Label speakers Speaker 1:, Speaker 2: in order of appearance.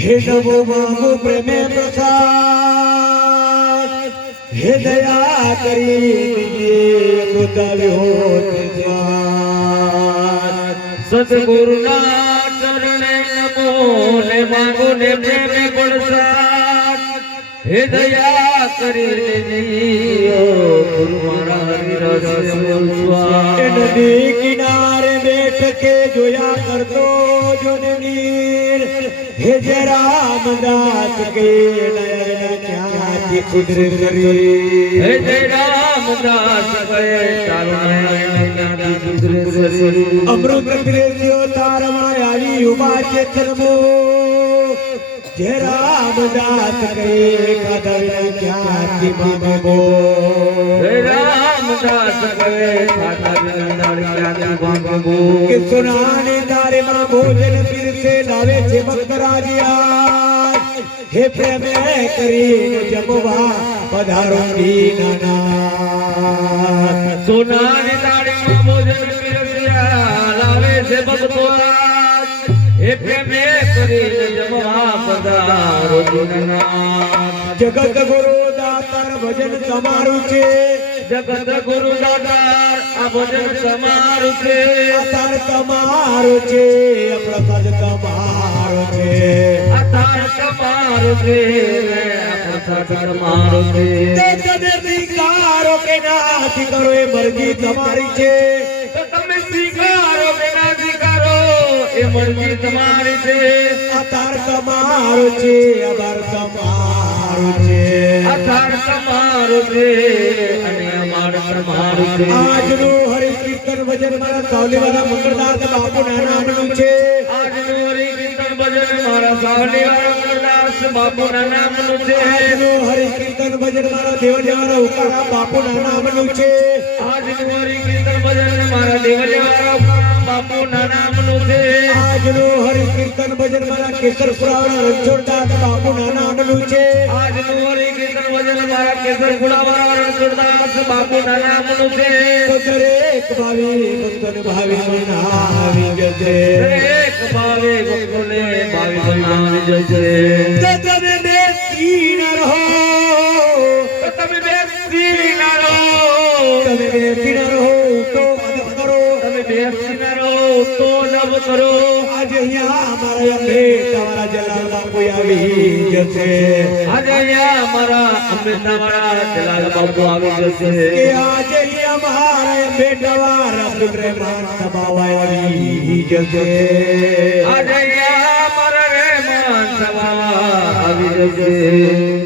Speaker 1: નમો મામો પ્રેમે પ્રસાદ. હે દયા કરી કૃતવ્યો
Speaker 2: સદગુરુના ચરણે નમો ને માંગો ને પ્રેમે પ્રસાદ હે દયા કરી ગુરુ મારા
Speaker 1: એ નદી કિનારે બેઠ કે જોયા કરતો જો હે જે રામદાસ કે નયન ક્યાંથી કુદરત કરી
Speaker 2: હે જય રામદાસ કે.
Speaker 1: અમૃત પ્રેમ્યો તારમાં આવી ઊભા છે ચરમો જે રામદાસ કે કદર ક્યાંથી માગો
Speaker 2: હે
Speaker 1: કે સોનાની દારેમાં ભોજન પીરસે લાવે છે મકરાજિયા હે પ્રેમે કરીને જમવા પધારો દીનાના
Speaker 2: સોનાની દાળીમાં ભોજન પીરસ્યા લાવે છે ભક્તો હે પ્રેમે કરીને જમવા પધારો દીનનાથ.
Speaker 1: જગત ગુરુ દાતર ભજન તમારું છે.
Speaker 2: જગત ગુરુ દાદા આ ભજન તમારું છે.
Speaker 1: તમારું છે પ્રસાદ તમારો છે.
Speaker 2: આ તાર તમારું છે આ પ્રસાદ તમારો છે.
Speaker 1: તે કદે સ્વીકારો કે ના સ્વીકારો એ મરજી તમારી છે.
Speaker 2: તમે સ્વીકારો કે નાથી કરો એ મરજી તમારી છે.
Speaker 1: અતાર તમારો છે આભાર તમારો છે.
Speaker 2: અતાર તાર તમારું છે અને
Speaker 1: આજનું હરિ કીર્તન ભજન મારા સાવલીવાલા મંગળદાસ બાપુના નામનું છે.
Speaker 2: આજનું ભજન મારા સાવલી વાળા બાપુના નામનું છે.
Speaker 1: આજનું હરિ કીર્તન ભજન મારા દેવદેવાના ઉકાળા બાપુના નામનું છે.
Speaker 2: આજનું હરિ કીર્તન ભજન મારા દેવલિયા બાપુના નામનું છે.
Speaker 1: આજનું હરિ કીર્તન ભજન મારા કેસરપુરાવાળા રણછોડદાસ બાપુના નામનું છે.
Speaker 2: આજનું હરિ કીર્તન ભજન મારા કેસર રણછોડદાસ બાપુના નામનું છે.
Speaker 1: દરેક ભાવે ભક્તોને ભાવે મનાવી જશે
Speaker 2: દરેક ભાવે ભક્તોને ભાવે બનાવી જશે
Speaker 1: તમે બેસી ન રહો.
Speaker 2: તમે બેસી ના રહો.
Speaker 1: તમે બેસી ન રહો તો મદદ કરો.
Speaker 2: તમે બેસી ના તો જબ કરો.
Speaker 1: આજે અહીંયા અમારા અંબે તમારા જલાલ બાપુ આવી જશે
Speaker 2: આજે અહીંયા અમારા અમૃતવાળા જલાલ બાપુ આવી જશે
Speaker 1: કે આજે અહીંયા અમારા અંબે તમારા પ્રેમાન સભાવા આવી જશે
Speaker 2: આજે અહીંયા અમારા રહેમાન સભા આવી જશે